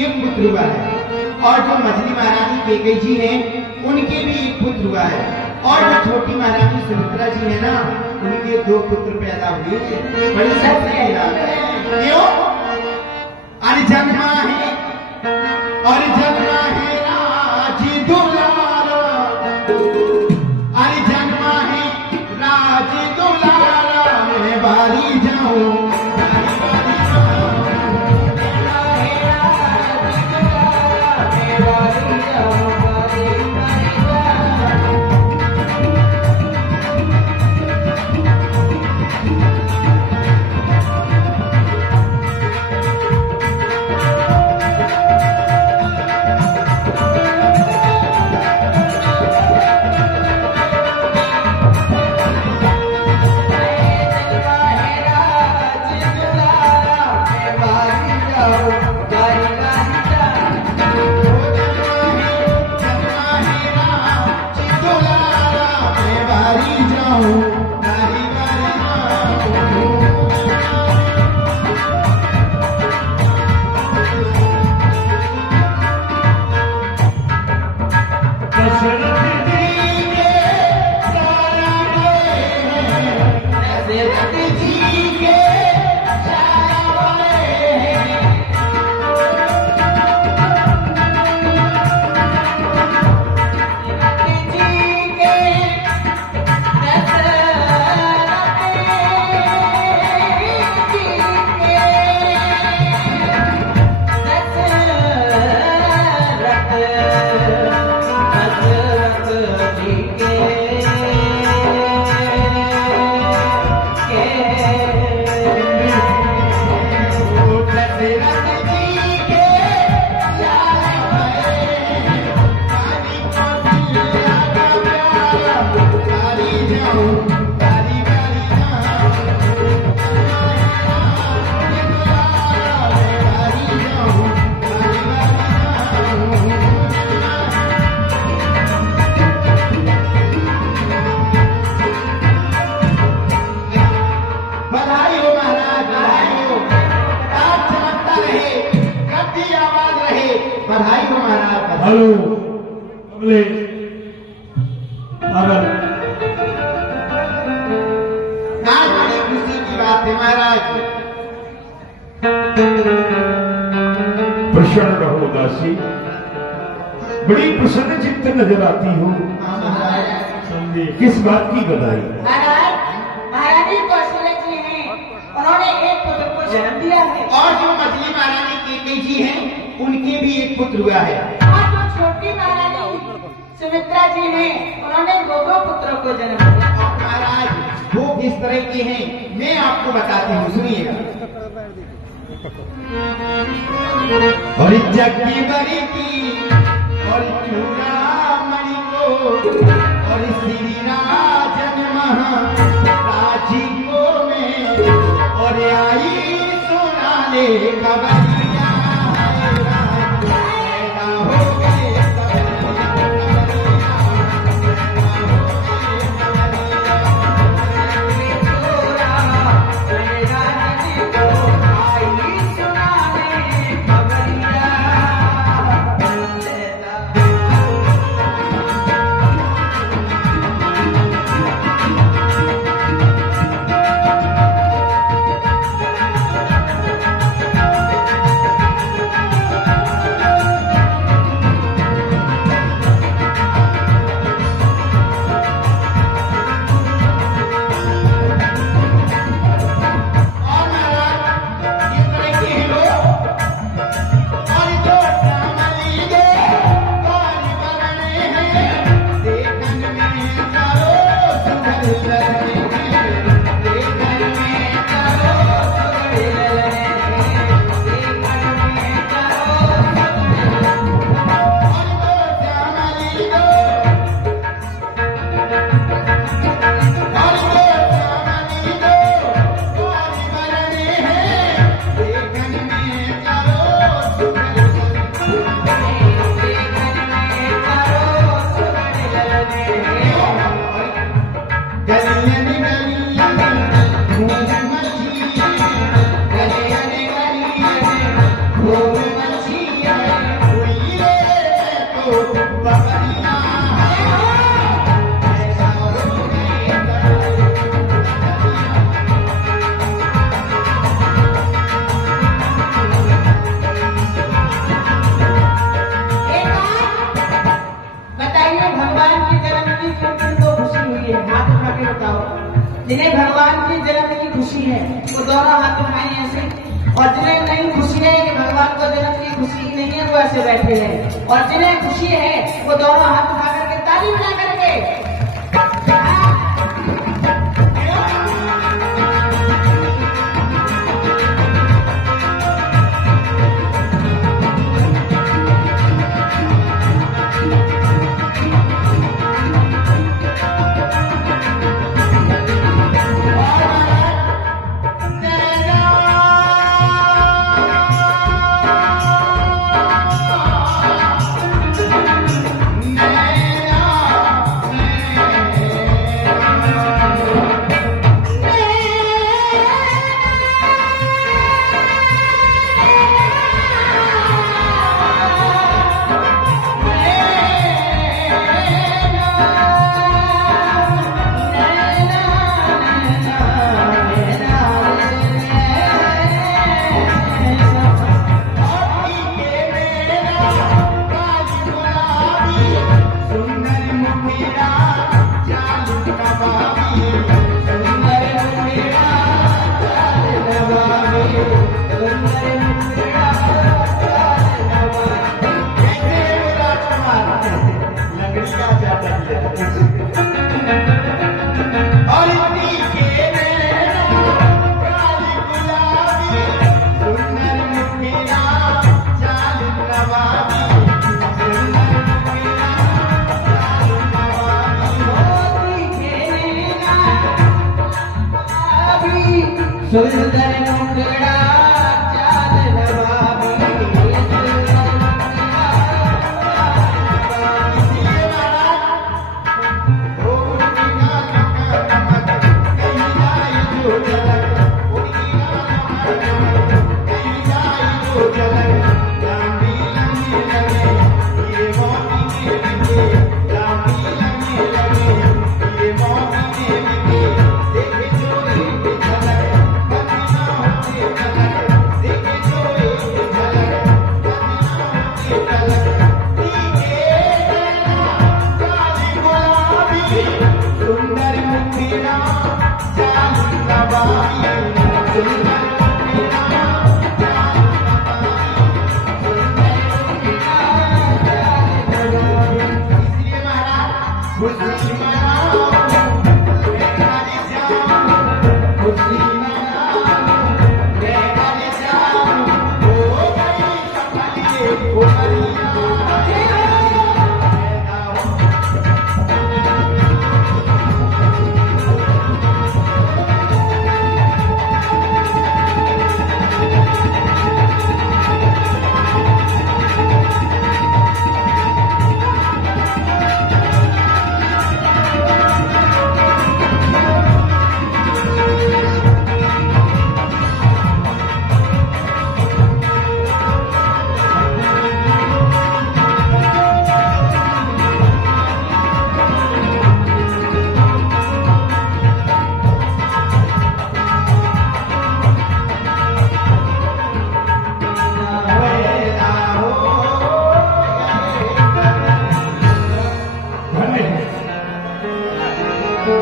एक पुत्र हुआ है, और जो मछली महारानी कैकेयी जी हैं उनके भी एक पुत्र हुआ है, और जो छोटी महारानी सुमित्रा जी है ना उनके 2 पुत्र पैदा हुए। बड़ी सच्ची बात है। क्यों? अरे जन्मा है राज दुलारा, अरे जन्मा है राज दुलारा, मैं बारी जाऊं हेलो कमलेश पागल। आज बड़ी खुशी की बात है महाराज। प्रसन्न रहो दासी, बड़ी प्रसन्न चित्त नजर आती हो। समझे किस बात की बधाई? महाराज महारानी कौशल्या जी हैं, उन्होंने एक पुत्र को जन्म दिया है, और जो मछली महारानी कैकेयी जी हैं उनके भी एक पुत्र हुआ है, और जो छोटी महारानी सुमित्रा जी हैं, उन्होंने 2 पुत्रों को जन्म दिया। महाराज वो किस तरह के हैं मैं आपको बताती हूँ, सुनिएगा। और जग्गी बरी की और चूड़ामणि को और श्री राजन महाराजी को में और आई सुनाने खबरिया हो गए आगे बताओ। जिन्हें भगवान की जन्म की खुशी है वो दोनों हाथ उठाए ऐसे, और जिन्हें नहीं खुशी है कि भगवान को जन्म की खुशी नहीं है वो ऐसे बैठे हैं, और जिन्हें खुशी है वो दोनों हाथ उठा करके ताली बजा करके सुंदर मुखड़ा चाल नवाबी,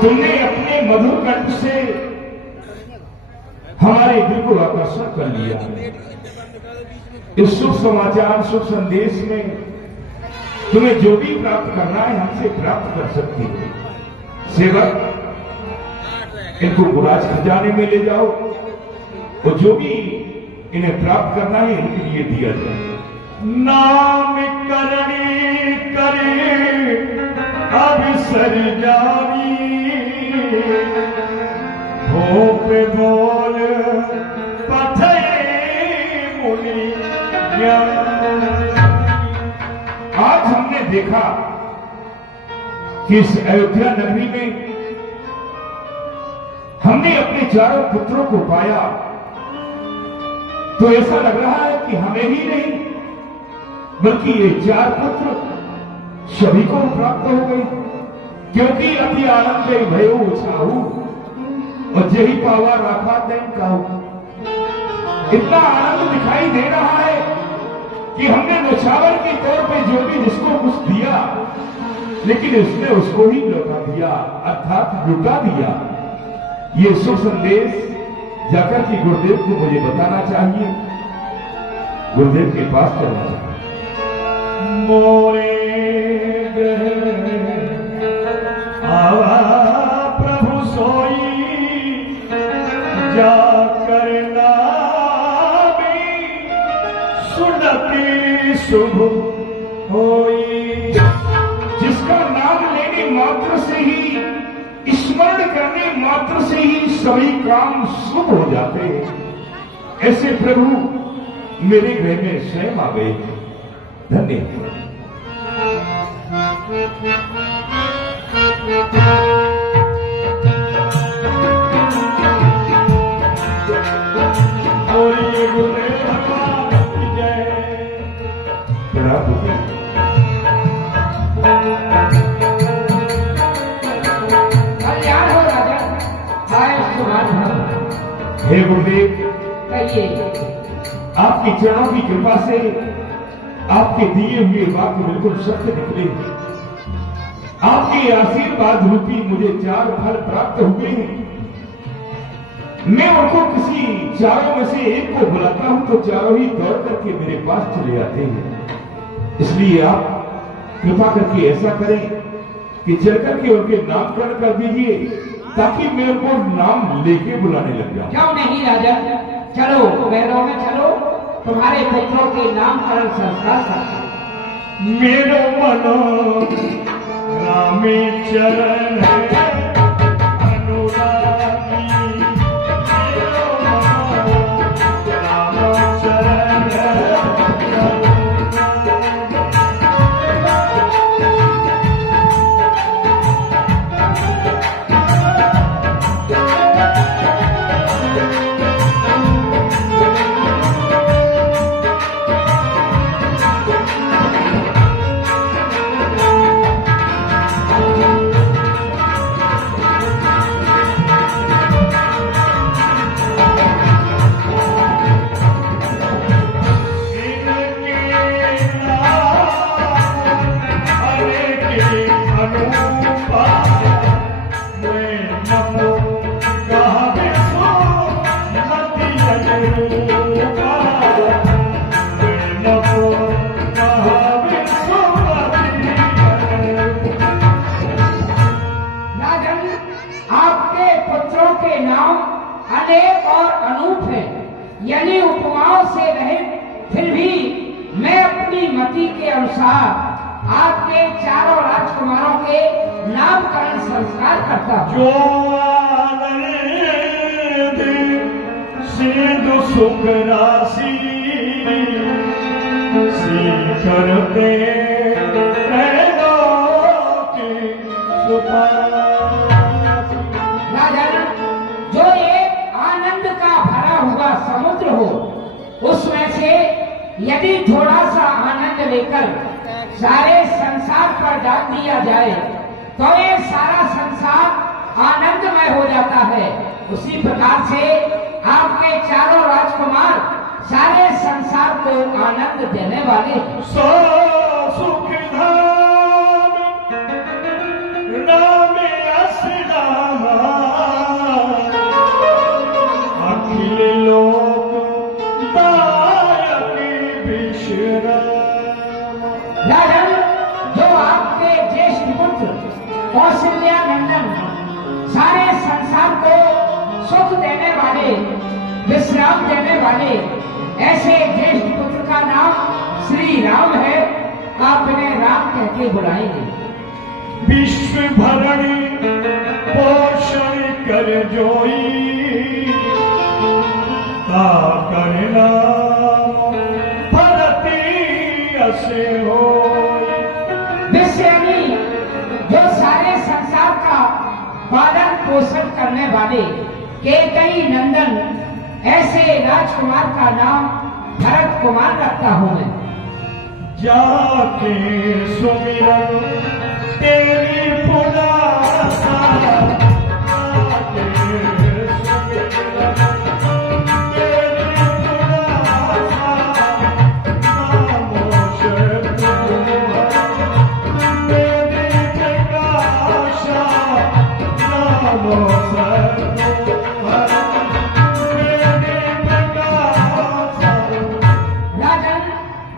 तुमने अपने मधुर कंठ से हमारे दिल को आकर्षण कर लिया। इस शुभ समाचार शुभ संदेश में तुम्हें जो भी प्राप्त करना है हमसे प्राप्त कर सकती हो। सेवक, इनको गुराज खजाने में ले जाओ और जो भी इन्हें प्राप्त करना है इनके लिए दिया जाए। नाम करने करे अवसर जानी, भोप बोल पथे मुनि ज्ञानी। आज हमने देखा कि इस अयोध्या नगरी में हमने अपने चारों पुत्रों को पाया तो ऐसा लग रहा है कि हमें ही नहीं बल्कि ये चार पुत्र सभी को प्राप्त हो गए, क्योंकि अति आनंद भयो छाऊ और यही पावा राखा तैन काऊ। इतना आनंद दिखाई दे रहा है कि हमने नौछावर के तौर पे जो भी जिसको कुछ दिया लेकिन उसने उसको ही लौटा दिया, अर्थात लुटा दिया। ये शुभ संदेश जाकर के गुरुदेव को मुझे बताना चाहिए, गुरुदेव के पास चलना चाहिए। मोरे आवा प्रभु सोई जाकर नामी सुनती शुभ होई। जिसका नाम लेने मात्र से ही, स्मरण करने मात्र से ही सभी काम शुभ हो जाते हैं, ऐसे प्रभु मेरे घर में स्वयं आ गए। धन्यवाद। बोलिए गुरुदेव भगवान की जय। प्रणाम गुरुदेव। कल्याण हो राजा। हाय सुभान। हे गुरुदेव, कहिए। आपके चरणों की कृपा से आपके दिए हुए वाक्य बिल्कुल सत्य निकले। आपके आशीर्वाद रूपी मुझे 4 फल प्राप्त हुए हैं। मैं उनको किसी चारों में से एक को बुलाता हूं तो चारों ही दौड़ करके मेरे पास चले आते हैं। इसलिए आप कृपा करके ऐसा करें कि चल करके उनके नामकरण कर दीजिए, ताकि मैं उनको नाम लेके बुलाने लग जाऊं। क्यों नहीं राजा, चलो महलों में चलो, तुम्हारे पुत्रों के नामकरण संस्कार करते। मेरो मनो रामे चरण है अनुरागी। मेरो मनो राम चरण है अनेक और अनूप है, यानी उपमाओं से रहित, फिर भी मैं अपनी मति के अनुसार आपके चारों राजकुमारों के नामकरण संस्कार करता हूँ। जो आनंद सिंधु सुख राशि शिखर पे राजन, जो एक आनंद का भरा हुआ समुद्र हो, उसमें से यदि थोड़ा सा आनंद लेकर सारे संसार पर डाल दिया जाए तो ये सारा संसार आनंदमय हो जाता है। उसी प्रकार से आपके चारों राजकुमार सारे संसार को आनंद देने वाले हैं। सो सुख धाम राम यश रामा अखिल लोक दायक विश्राम। राजन, जो आपके ज्येष्ठ पुत्र कौशल्या नंदन सारे संसार को सुख देने वाले, विश्राम देने वाले, ऐसे ज्येष्ठ पुत्र का नाम श्री राम है। आप इन्हें राम कह के बुलाएंगे। विश्व भरणी पोषण कर जोई ता करना भरती असे होई। विश्वनी, जो सारे संसार का पालन पोषण करने वाले केकई नंदन, ऐसे राजकुमार का नाम भरत कुमार रखता हूं मैं। जाके सुमिरन तेरी पुनासा, जाके सुमिरन तेरी पुनासा, खामोश तू है तेरी राजन,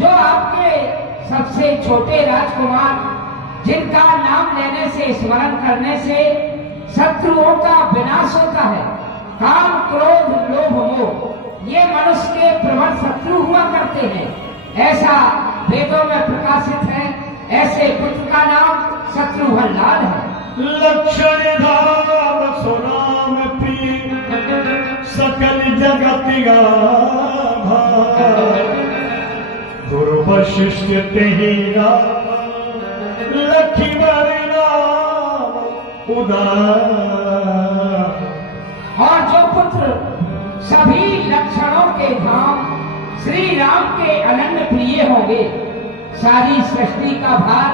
जो आपके सबसे छोटे राजकुमार, जिनका नाम लेने से, स्मरण करने से शत्रुओं का विनाश होता है, काम, क्रोध, लोभ, मोह, ये मनुष्य के प्रबल शत्रु हुआ करते हैं, ऐसा वेदों में प्रकाशित है। ऐसे पुत्र का नाम शत्रुघ्न लाल है। लक्षण धाम सुनाम प्रिय सकल जगत गाभा गुरु वशिष्ठ तेहि राम लक्ष्मण नाम उदार। और जो पुत्र सभी लक्षणों के धाम श्री राम के अनन्य प्रिय होंगे, सारी सृष्टि का भार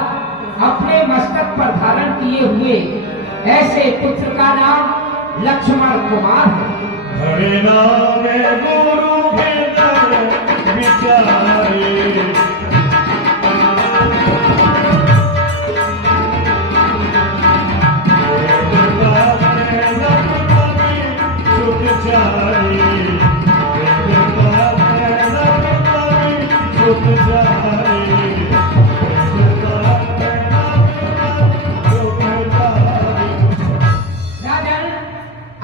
अपने मस्तक पर धारण किए हुए, ऐसे पुत्र का नाम लक्ष्मण कुमार है। हरे नाम गुरु के दर विचारे राजन,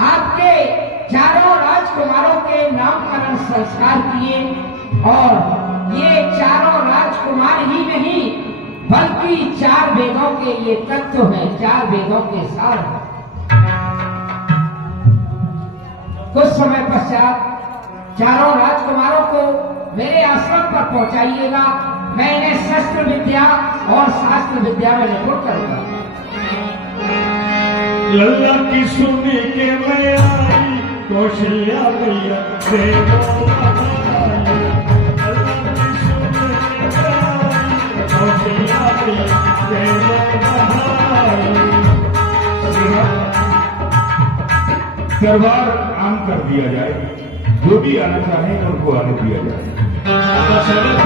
आपके चारों राजकुमारों के नामकरण संस्कार किए, और ये चारों राजकुमार ही नहीं बल्कि 4 वेदों के ये तत्व हैं, 4 वेदों के सार हैं। कुछ समय पश्चात चारों राजकुमारों को मेरे आश्रम पर पहुंचाइएगा। मैं इन्हें शस्त्र विद्या और शास्त्र विद्या में निपुण करूंगा। लल्ला की सुनी के मैं आई कौशल्या मैया देखो बधाई। लल्ला की सुनी के मैं आई कौशल्या मैया देखो बधाई। दरबार आम कर दिया जाए, जो भी आना चाहे उनको आने दिया जाए। दशरथ